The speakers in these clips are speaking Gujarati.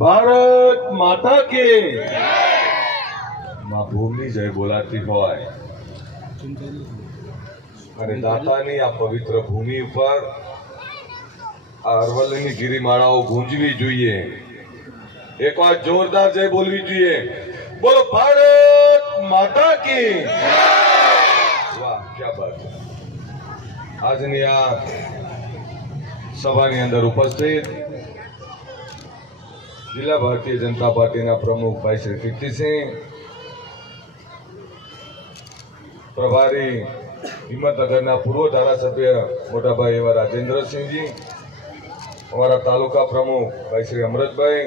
ભારત માતા કે માં ભૂમિ જય બોલાતી હોય. અને દાતાની આ પવિત્ર ભૂમિ ઉપર આ અરવલ્લીની ગિરિમાળાઓ ગુંજવી જોઈએ. એકવાર જોરદાર જય બોલવી જોઈએ. બોલો, ભારત માતા કી વાહ, ક્યા બાત આજની આ સભાની અંદર ઉપસ્થિત જિલ્લા ભારતીય જનતા પાર્ટીના પ્રમુખ ભાઈ શ્રી કીર્તિસિંહ, પ્રભારી હિંમતનગરના પૂર્વ ધારાસભ્ય મોટાભાઈ એવા રાજેન્દ્રસિંહજી, અમારા તાલુકા પ્રમુખ ભાઈ શ્રી અમરતભાઈ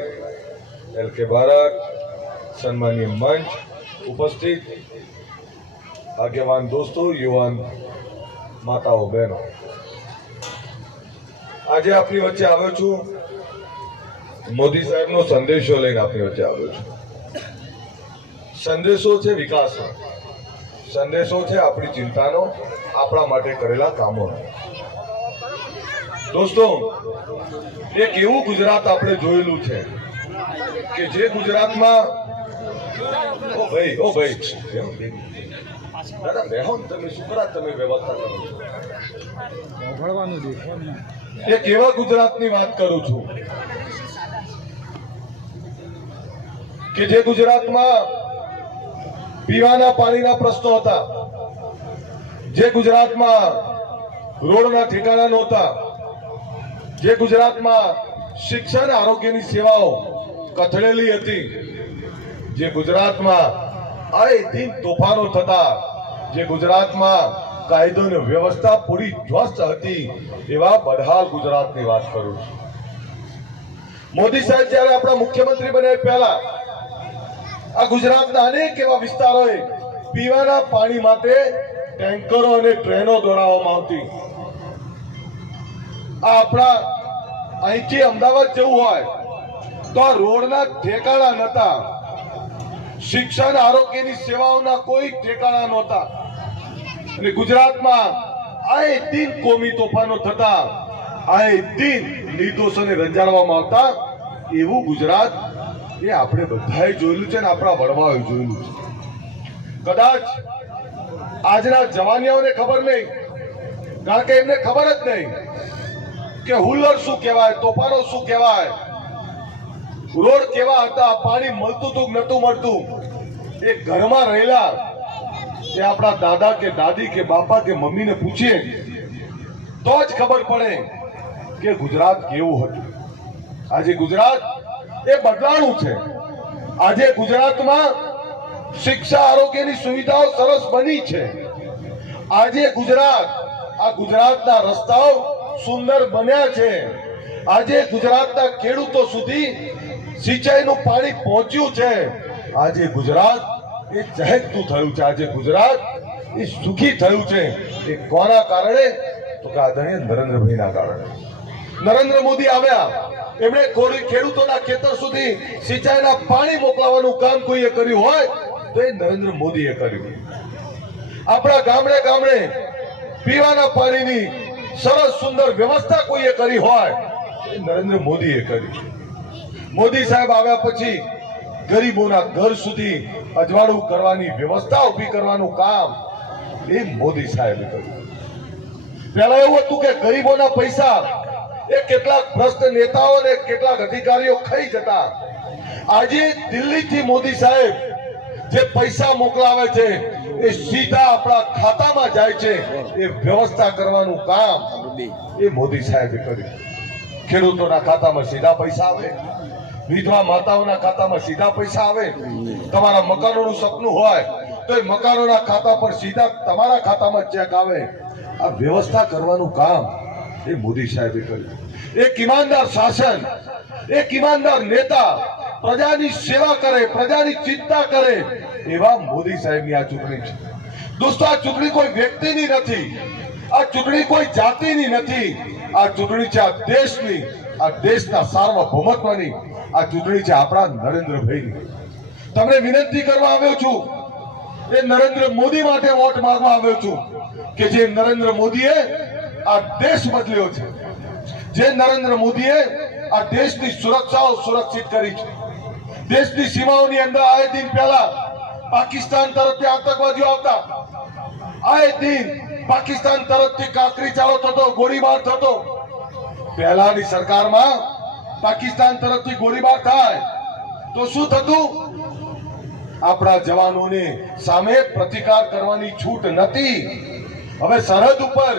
એલ કે ભારત સન્માનીય મંચ ઉપસ્થિત, આગેવાન દોસ્તો, યુવાન માતાઓ, બહેનો. આજે આપની વચ્ચે આવ્યો છું. મોદી સાહેબનો સંદેશો લઈને આપણી વચ્ચે આવ્યો છું. સંદેશો છે વિકાસનો. સંદેશો છે આપણી ચિંતાનો આપણા માટે કરેલા કામોનો. દોસ્તો એક એવું ગુજરાત આપણે જોયેલું છે કે જે ગુજરાતમાં ઓ ભાઈ ઓ ભાઈ દાદા બેહો તમે શુકરા તમે વ્યવસ્થા કરો છો. એ કેવા એક એવા ગુજરાતની વાત કરું છું કે જે ગુજરાતમાં પીવાના પાણીના પ્રશ્નો હતા, જે ગુજરાતમાં રોડના ઠેકાણા નહોતા, જે ગુજરાતમાં શિક્ષણ આરોગ્યની સેવાઓ કથળેલી હતી, જે ગુજરાતમાં આએ દિન તોફાનો થતા, જે ગુજરાતમાં કાયદો અને વ્યવસ્થા પૂરી ધ્વસ્ત હતી, એવા બદહાલ ગુજરાતની વાત કરું છું. મોદી સાહેબ જ્યારે આપણા મુખ્યમંત્રી બન્યા પહેલા આ ગુજરાતના અનેક એવા વિસ્તારોએ પીવાના પાણી માટે ટેન્કરો અને ટ્રેનો દોડાવવામાં આવતી. આ આપણા અહીંથી અમદાવાદ જવું હોય તો આ રોડના ઠેકાણા નહોતા. શિક્ષણ આરોગ્યની સેવાઓના કોઈ ઠેકાણા નહોતા. અને ગુજરાતમાં આએ દિન કોમી તોફાનો થતા આએ દિન નિર્દોષોને રંજાડવામાં આવતા, એવું ગુજરાત એ આપણે બધાએ જોયેલું છે ને આપણા વડવાઓએ જોયેલું છે. કદાચ આજના જવાનિયાઓને ખબર નહીં, કારણ કે એમને ખબર જ નહીં કે હુલર શું કહેવાય, તોફાનો શું કહેવાય. રોડ કેવા હતા, પાણી મળતું હતું નતું મળતું. એ ઘરમાં રહેલા એ આપણા દાદા કે દાદી કે બાપા કે મમ્મીને પૂછીએ. તો જ ખબર પડે કે ગુજરાત કેવું હતું. આજે ગુજરાત એ બદલાણું છે. આજે ગુજરાતમાં શિક્ષા આરોગ્યની સુવિધાઓ સરસ બની છે. આજે ગુજરાત, આ ગુજરાતના રસ્તાઓ સુંદર બન્યા છે. આજે ગુજરાતના ખેડૂતો સુધી સિંચાઈનું પાણી પહોંચ્યું છે. આજે ગુજરાત એ ચહેકતું થયું છે. આજે ગુજરાત એ સુખી થયું છે. એ કોના કારણે? તો કે આદરણીય નરેન્દ્રભાઈના કારણે. નરેન્દ્ર મોદી આવ્યા. એમણે ખેડૂતોના ખેતર સુધી સિંચાઈના પાણી મોકલાવાનું કામ કોઈએ કર્યું હોય, તો એ નરેન્દ્ર મોદીએ કર્યું. આપણા ગામડે ગામડે પીવાના પાણીની સરસ સુંદર વ્યવસ્થા કોઈએ કરી હોય એ નરેન્દ્ર મોદીએ કરી. મોદી સાહેબ આવ્યા પછી ગરીબોના ઘર સુધી અજવાળું કરવાની વ્યવસ્થા ઊભી કરવાનું કામ એ મોદી સાહેબે કર્યું. પહેલા એવું હતું કે ગરીબોના પૈસા એ કેટલાક ભ્રષ્ટ નેતાઓ અને કેટલાક અધિકારીઓ ખાઈ જતા. આજે દિલ્હીથી મોદી સાહેબ જે પૈસા મોકલાવે છે, એ સીધા આપણા ખાતામાં જાય છે, એ વ્યવસ્થા કરવાનું કામ એ મોદી સાહેબે કર્યું. ખેડૂતોના ખાતામાં સીધા પૈસા આવે, વિધવા માતાઓના ખાતામાં સીધા પૈસા આવે, તમારા મકાનોનું સપનું હોય, તો એ મકાનોના ખાતા પર સીધા તમારા ખાતામાં ચેક આવે. આ વ્યવસ્થા કરવાનું કામ એ મોદી સાહેબે કર્યું. એક ઈમાનદાર શાસન એક ઈમાનદાર નેતા પ્રજાની સેવા કરે, પ્રજાની ચિંતા કરે, એવા મોદી સાહેબની આ ચૂંટણી છે. દોસ્તો, આ ચૂંટણી કોઈ વ્યક્તિની નથી, આ ચૂંટણી કોઈ જાતિની નથી, આ ચૂંટણી છે આ દેશની, આ દેશના સાર્વભૌમત્વની, આ ચૂંટણી છે આપણા નરેન્દ્રભાઈની. તમને વિનંતી કરવા આવ્યો છું, એ નરેન્દ્ર મોદી માટે વોટ માંગવા આવ્યો છું, કે જે નરેન્દ્ર મોદીએ આ દેશ બદલ્યો છે. જે નરેન્દ્ર મોદીએ આ દેશની સુરક્ષાઓ સુરક્ષિત કરી છે. દેશની સીમાઓની અંદર આય દિન પહેલા પાકિસ્તાન તરફથી આતંકવાદીઓ આવતા. આય દિન પાકિસ્તાન તરફથી કાંકરી ચાલો થતો, ગોળીબાર થતો. પહેલાની સરકારમાં પાકિસ્તાન તરફથી ગોળીબાર થાય તો શું થતું? આપણા જવાનોને સામે પ્રતિકાર કરવાની છૂટ નથી. હવે સરહદ ઉપર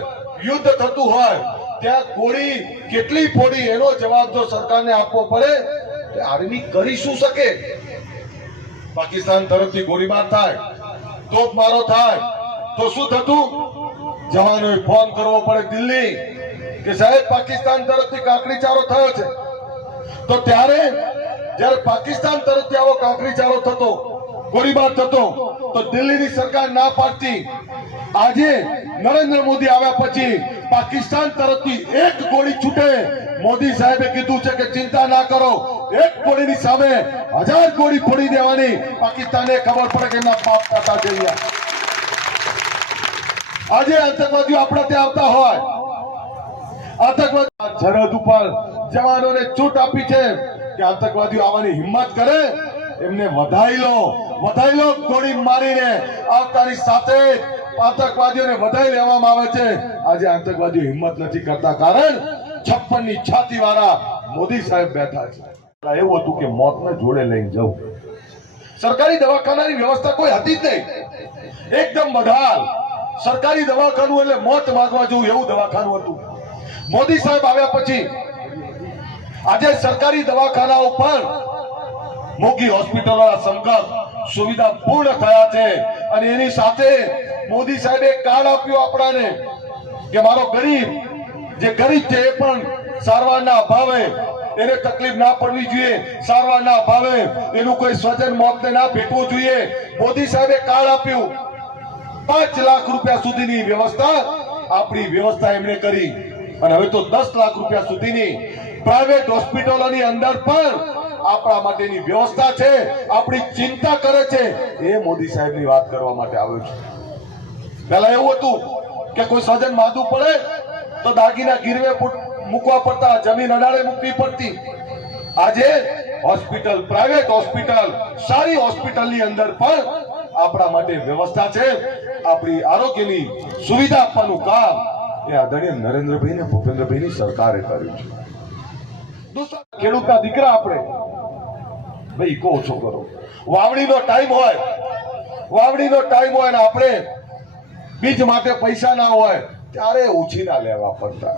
યુદ્ધ થતું હોય, ત્યાં ગોળી કેટલી પોડી એનો જવાબ જો સરકારને આપવો પડે આર્મી કરી શું શકે? પાકિસ્તાન તરફથી ગોળીબાર થાય, તોપમારો થાય, તો શું થતું? જવાનોએ ફોન કરવો પડે દિલ્હી, કે સાહેબ, પાકિસ્તાન તરફથી કાકડી ચારો થયો છે. તો ત્યારે, જ્યારે પાકિસ્તાન તરફથી આવો કાંકરી ચાલો થતો, ગોળીબાર થતો, તો દિલ્હીની સરકાર ના પાડતી. આજે નરેન્દ્ર મોદી આવ્યા પછી પાકિસ્તાન તરફથી એક ગોળી છૂટે. મોદી સાહેબે કીધું છે કે ચિંતા ના કરો. એક ગોળીની સામે હજાર ગોળી ફોડી દેવાની. પાકિસ્તાને ખબર પડે કે એમના બાપ દાદા જઈએ આજે આતંકવાદીઓ આપણા ત્યાં આવતા હોય. આતંકવાદી સરહદ ઉપર જવાનોને છૂટ આપી છે કે આતંકવાદીઓ આવવાની હિંમત કરે. એમને વધાઈ લો વધાઈ લો ગોળી મારીને આવતાની સાથે આતંકવાદીઓને વધાઈ લેવામાં આવે છે. આજે આતંકવાદીઓ હિંમત નથી કરતા કારણ છપ્પનની છાતી વાળા મોદી સાહેબ બેઠા છે. એવું હતું કે મોતને જોડે લઈને જવું. સરકારી દવાખાનાની વ્યવસ્થા કોઈ હતી જ નહીં. એકદમ બધાલ સરકારી દવાખાનું એટલે મોત માગવા જવું એવું દવાખાનું હતું. મોદી સાહેબ આવ્યા પછી આજે સરકારી દવાખાના પણ મોગી હોસ્પિટલોના સંકલ્પ સુવિધા પૂર્ણ થયા છે. અને એની સાથે મોદી સાહેબે કાર્ડ આપ્યું આપણાને કે મારો ગરીબ, જે ગરીબ છે એ પણ સારવારના અભાવે, એને તકલીફ ના પડવી જોઈએ સારવારના અભાવે, એનું કોઈ સ્વજન મોતને ના ભેટવું જોઈએ. મોદી સાહેબે કાર્ડ આપ્યું. પાંચ લાખ રૂપિયા સુધીની વ્યવસ્થા આપણી વ્યવસ્થા એમણે કરી. અને હવે તો દસ લાખ રૂપિયા સુધીની પ્રાઇવેટ હોસ્પિટલોની અંદર પણ આપણા માટેની વ્યવસ્થા છે, આપણી ચિંતા કરે છે. એ મોદી સાહેબની વાત કરવા માટે આવ્યો છે. પહેલા એવું હતું કે કોઈ સજન માદું પડે, તો દાગીના ગીરવે મૂકવા પડતા જમીન અડાડે મૂકવી પડતી. આજે હોસ્પિટલ, પ્રાઇવેટ હોસ્પિટલ, સારી હોસ્પિટલની અંદર પણ આપણા માટે વ્યવસ્થા છે. આપણી આરોગ્યની સુવિધા આપવાનું કામ એ આદરણીય નરેન્દ્રભાઈ ને ભૂપેન્દ્રભાઈ ની સરકારે કર્યું છે. ખેડૂતના દીકરા આપણે ભાઈ કહો ઓછો કરો. વાવણીનો ટાઈમ હોય વાવણીનો ટાઈમ હોય ને આપણે બીજ માટે પૈસા ના હોય ત્યારે ઉછીના લેવા પડતા.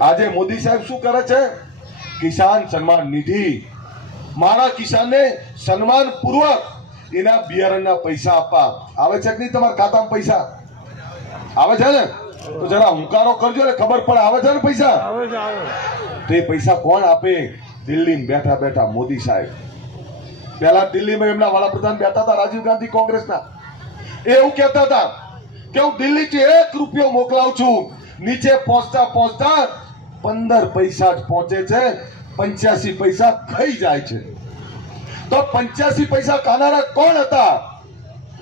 આજે મોદી સાહેબ શું કરે છે? કિસાન સન્માન નિધિ. મારા કિસાનને સન્માન પૂર્વક એના બિયારણના પૈસા આપવા. આવે છે કે નહીં તમારા ખાતામાં પૈસા? આવે છે ને? તો જરા હુંકારો કરજો ને ખબર પડે. આવે છે ને પૈસા? છે તો એ પૈસા કોણ આપે? દિલ્હીમાં બેઠા બેઠા મોદી સાહેબ. પહેલા દિલ્હીમાં એમના વડાપ્રધાન બેઠા હતા, રાજીવ ગાંધી કોંગ્રેસના. એવું કહેતા હતા કે હું દિલ્હીથી એક રૂપિયો મોકલાવું છું. નીચે પહોંચતા પહોંચતા પંદર પૈસા જ પહોંચે છે, પંચ્યાસી પૈસા ખાઈ જાય છે. તો પંચ્યાસી પૈસા ખાનારા કોણ હતા?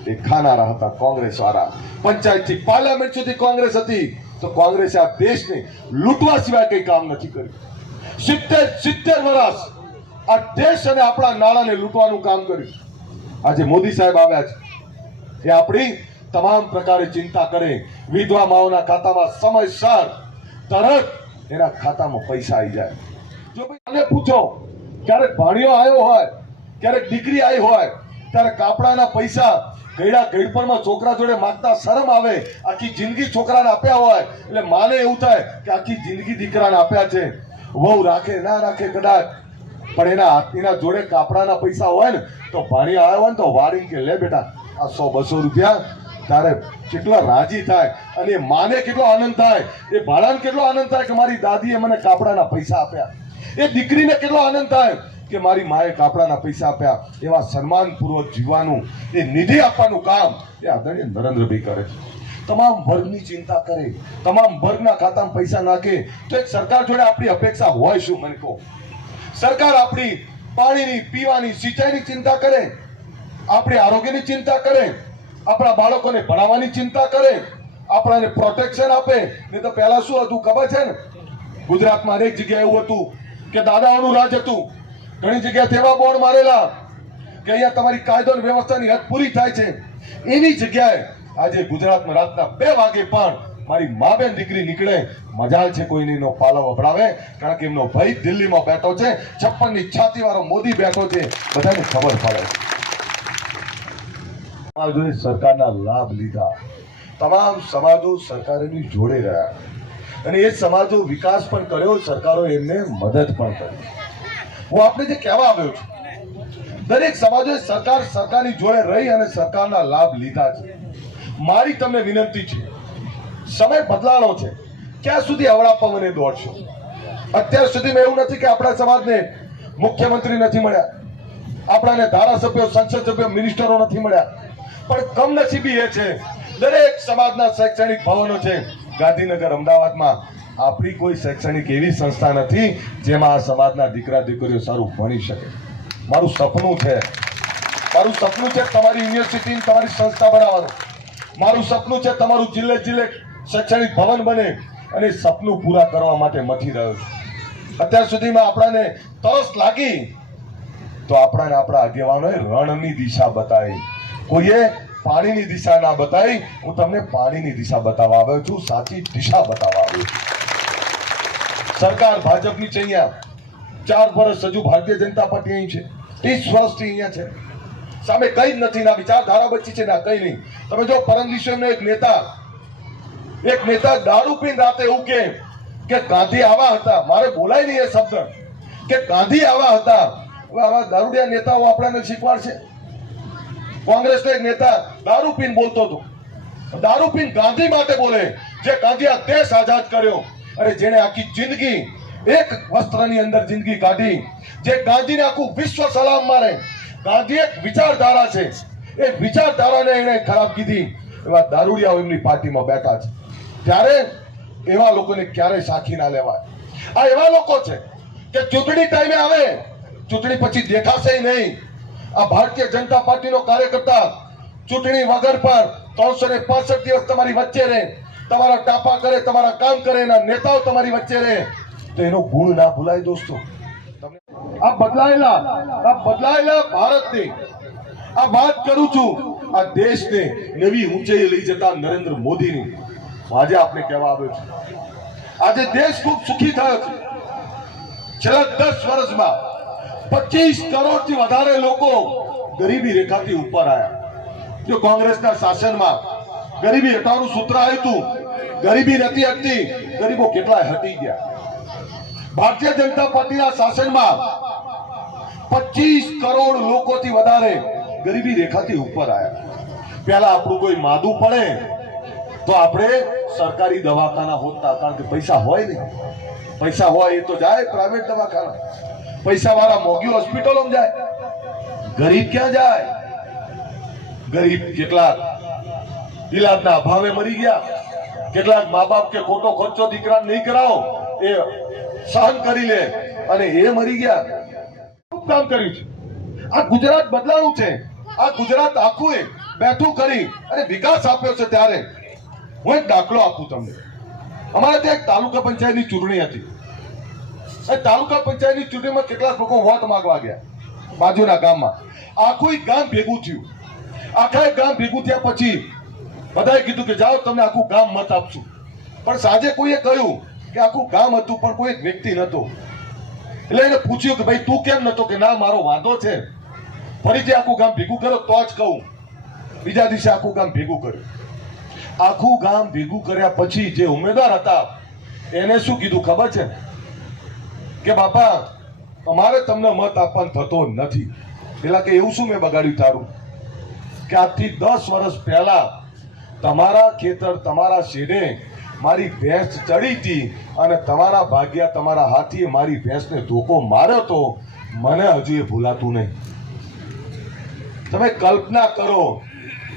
એ ખાનારા હતા કોંગ્રેસ વાળા પંચાયતથી પાર્લામેન્ટ સુધી કોંગ્રેસ હતી. તો કોંગ્રેસે આ દેશને લૂંટવા સિવાય કઈ કામ નથી કર્યું. સિત્તેર સિત્તેર વર્ષ આ દેશ અને આપણા નાણાંને લૂંટવાનું કામ કર્યું. આજે મોદી સાહેબ આવ્યા છે. એ આપણી તમામ પ્રકારે ચિંતા કરે, વિધવા માઓના ખાતામાં સમયસર તરત એના ખાતામાં પૈસા આવી જાય. જો ભાઈ પૂછો, ક્યારેક ભાણિયો આવ્યો હોય, ક્યારેક દીકરી આવી હોય, ત્યારે કાપડાના પૈસા ગયડા ગયડપણમાં છોકરા જોડે માગતા શરમ આવે, આખી જિંદગી છોકરાને આપ્યા હોય, એટલે માને એવું થાય કે આખી જિંદગી દીકરાને આપ્યા છે. વહુ રાખે, ના રાખે કદાચ. પણ એના હાથીના જોડે કાપડાના પૈસા હોય ને, તો ભાણી આવ્યો હોય ને તો વાળી કે, લે બેટા, આ સો બસો રૂપિયા તારે કેટલો રાજી થાય અને માને કેટલો આનંદ થાય? એ ભાડાને કેટલો આનંદ થાય કે મારી દાદીએ મને કાપડાના પૈસા આપ્યા? એ દીકરીને કેટલો આનંદ થાય કે મારી માએ કાપડાના પૈસા આપ્યા? એવા સન્માનપૂર્વક જીવવાનું, એ નિધિ આપવાનું કામ એ આદરણીય નરેન્દ્રભાઈ કરે છે. તમામ વર્ગની ચિંતા કરે, તમામ વર્ગના ખાતામાં પૈસા નાખે, તો એક સરકાર જોડે આપણી અપેક્ષા હોય શું મને કહો? સરકાર આપણી પાણીની, પીવાની, સિંચાઈની ચિંતા કરે, આપણી આરોગ્યની ચિંતા કરે, આપણા બાળકોને ભણાવવાની ચિંતા કરે, આપણાને પ્રોટેક્શન આપે. નહીં તો પહેલાં શું હતું ખબર છે ને? ગુજરાતમાં અનેક જગ્યાએ એવું હતું કે દાદાઓનું રાજ હતું. ઘણી જગ્યાએ તેવા બોર્ડ મારેલા કે અહીંયા તમારી કાયદો વ્યવસ્થાની હદ પૂરી થાય છે. એની જગ્યાએ આજે ગુજરાતમાં રાતના બે વાગે પણ મારી મા બેન દીકરી નીકળે. મજાલ છે કોઈને એનો પાલો અભડાવે, કારણ કે એમનો ભાઈ દિલ્હીમાં બેઠો છે. છપ્પનની છાતી વાળો મોદી બેઠો છે. બધાને ખબર પડે. સરકારના લાભ લીધા. તમામ સમાજો સરકારની જોડે રહ્યા. અને એ સમાજો વિકાસ પણ કર્યો, સરકારો એમને મદદ પણ કરી. હું આપણે જે કહેવા આવ્યો છું, દરેક સમાજોએ સરકાર સરકારની જોડે રહી અને સરકારના લાભ લીધા છે. મારી તમને વિનંતી છે. સમય બદલાણો છે. ક્યાં સુધી અવળા પવને દોડશો? અત્યાર સુધીમાં એવું નથી કે આપણા સમાજને મુખ્યમંત્રી નથી મળ્યા. આપણાને ધારાસભ્યો સંસદ સભ્યો મિનિસ્ટરો નથી મળ્યા. પણ કમનસીબી એ છે, દરેક સમાજના શૈક્ષણિક ભવનો છે. ગાંધીનગર અમદાવાદમાં આપણી કોઈ શૈક્ષણિક એવી સંસ્થા નથી જેમાં આ સમાજના દીકરા દીકરીઓ સારું ભણી શકે. મારું સપનું છે. મારું સપનું છે તમારી યુનિવર્સિટી તમારી સંસ્થા બનાવવાનું. મારું સપનું છે તમારું જિલ્લે જિલ્લે શૈક્ષણિક ભવન બને અને સપનું પૂરા કરવા માટે મથી રહ્યો છું. અત્યાર સુધીમાં આપણાને તરસ લાગી તો આપણાને આપણા આગેવાનોએ રણની દિશા બતાવી. કોઈએ પાણીની દિશા ના બતાવી, હું તમને પાણીની દિશા બતાવવા આવ્યો છું, સાચી દિશા બતાવવા આવ્યો છું. સરકાર ભાજપની છે અહીંયા. ચાર વર્ષ હજુ ભારતીય જનતા પાર્ટી અહીં છે. ત્રીસ વર્ષથી અહીંયા છે. સામે કઈ જ નથી, ના વિચારધારા બચી છે, ના કઈ નહીં. તમે જો પરમ એક નેતા એક નેતા દારૂ પીને રાતે એવું કે કે ગાંધી આવા હતા, મારે બોલાય નહીં એ શબ્દ, કે ગાંધી આવા હતા આવા દારૂડિયા નેતાઓ આપણાને શીખવાડશે. કોંગ્રેસનો એક નેતા દારૂ પીને બોલતો હતો. દારૂ પીને ગાંધી માટે બોલે, જે ગાંધી આ દેશ આઝાદ કર્યો. અને જેણે આખી જિંદગી, એક વસ્ત્રની અંદર જિંદગી કાઢી, જે ગાંધીને આખું વિશ્વ સલામ મારે ગાંધી એક વિચારધારા છે. એ વિચારધારાને એણે ખરાબ કીધી. એવા દારૂડિયાઓ એમની પાર્ટીમાં બેઠા છે. ત્યારે એવા લોકોને ક્યારેય સાખી ના લેવાય. આ એવા લોકો છે કે ચૂંટણી ટાઈમે આવે, ચૂંટણી પછી દેખાશે નહીં. આ ભારતીય જનતા પાર્ટીનો કાર્યકર્તા ચૂંટણી વગર પર ત્રણસો ને પાસઠ દિવસ તમારી વચ્ચે રહે, તમારા ટાપા કરે, તમારા કામ કરે, એના નેતાઓ તમારી વચ્ચે રહે, તો એનો ગુણ ના ભૂલાય દોસ્તો. આ બદલાયેલા આ બદલાયેલા ભારતની આ વાત કરું છું. આ દેશને નવી ઊંચાઈ લઈ જતા નરેન્દ્ર મોદીની. આજે આપણે કહેવા આવ્યો છે. આજે દેશ ખૂબ સુખી થયો છે. છેલ્લા દસ વર્ષમાં પચીસ કરોડથી વધારે લોકો ગરીબી રેખાથી ઉપર આવ્યા. જો કોંગ્રેસના શાસનમાં ગરીબી હટાવવાનું સૂત્ર આવ્યું હતું, ગરીબી નથી હટતી, ગરીબો કેટલાય હટી ગયા. ભારતીય જનતા પાર્ટીના શાસનમાં પચીસ કરોડ લોકોથી વધારે ગરીબી રેખાથી ઉપર આવ્યા પહેલા આપણું કોઈ માદું પડે, તો આપણે સરકારી દવાખાના હોતા, કારણ કે પૈસા હોય નહીં. પૈસા હોય એ તો જાય પ્રાઇવેટ દવાખાના. પૈસા વાળા મોગી હોસ્પિટલોમાં જાય. ગરીબ ક્યાં જાય? ગરીબ કેટલાક ઇલાજના અભાવે મરી ગયા. કેટલાક મા બાપ કે ખોટો ખર્ચો દીકરા નહીં કરાવો, એ સહન કરી લે અને એ મરી ગયા. કામ કર્યું છે. આ ગુજરાત બદલાણું છે. આ ગુજરાત આખું બેઠું કરી અને વિકાસ આપ્યો છે ત્યારે હું એક દાખલો આપું તમને. અમારે ત્યાં એક તાલુકા પંચાયતની ચૂંટણી હતી. એ તાલુકા પંચાયતની ચૂંટણીમાં કેટલાક લોકો વોટ માગવા ગયા બાજુના ગામમાં. આખું ગામ ભેગું થયું. આખા ગામ ભેગું થયા પછી બધાએ કીધું કે જાઓ તમને આખું ગામ મત આપશું. પણ સાંજે કોઈએ કહ્યું કે આખું ગામ હતું પણ કોઈ એક વ્યક્તિ નહોતો. એટલે એને પૂછ્યું કે ભાઈ તું કેમ નતો કે ના, મારો વાંધો છે. ફરીથી આખું ગામ ભેગું કરો તો જ કહું. બીજા દિવસે આખું ગામ ભેગું કર્યું. આખું ગામ ભેગું કર્યા પછી જે ઉમેદવાર હતા, એને શું કીધું ખબર છે કે બાપા, અમારે તમને મત આપવાનો થતો નથી. પેલા કે એવું શું મેં બગાડ્યું તારું? કે આજથી દસ વર્ષ પહેલા તમારા ખેતર, તમારા શેડે મારી ભેંસ ચડી હતી અને તમારા ભાગ્યા તમારા હાથીએ મારી ભેંસને ધોકો માર્યો તો મને હજુ એ ભૂલાતું નહીં. તમે કલ્પના કરો,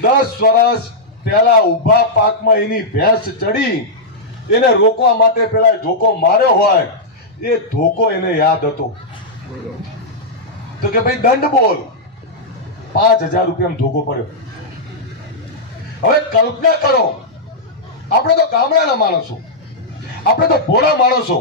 દસ વર્ષ પહેલા ઊભા પાકમાં એની ભેંસ ચડી, એને રોકવા માટે પેલા ધોકો માર્યો હોય, એ ધોકો એને યાદ હતો. તો કે ભાઈ દંડ બોલ. પાંચ હજાર રૂપિયામાં ધોકો પડ્યો. હવે કલ્પના કરો, આપણે તો ગામડાના માણસો, આપણે તો ભોળા માણસો,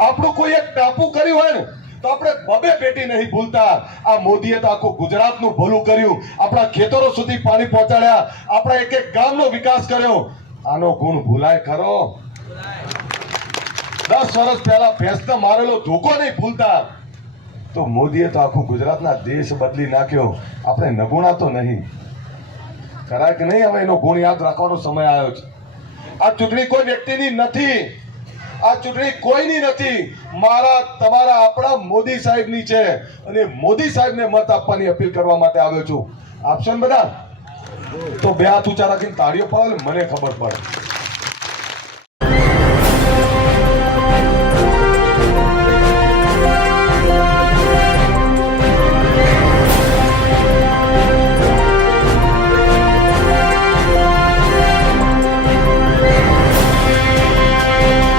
આપણું કોઈ એક ટાપુ કર્યું હોય ને તો આપણે બબે પેટી નહીં ભૂલતા. આ મોદીએ તો આખું ગુજરાતનું ભલું કર્યું. આપણા ખેતરો સુધી પાણી પહોંચાડ્યા. આપણા એક એક ગામનો વિકાસ કર્યો. આનો ગુણ ભૂલાય ખરો. દસ વર્ષ પહેલા ભેંસને મારેલો ધોકો નહીં ભૂલતા. તો મોદીએ તો આખું ગુજરાતના દેશ બદલી નાખ્યો. આપણે નગુણા તો નહીં. કરાય કે નહીં? હવે એનો ગુણ યાદ રાખવાનો સમય આવ્યો છે. આ ચૂંટણી કોઈ વ્યક્તિની નથી. આ ચૂંટણી કોઈની નથી. મારા, તમારા, આપણા મોદી સાહેબની છે. અને મોદી સાહેબને મત આપવાની અપીલ કરવા માટે આવ્યો છું. આપશો ને બધા? તો બે હાથ ઊંચા રાખીને તાળીઓ પાડો મને ખબર પડે.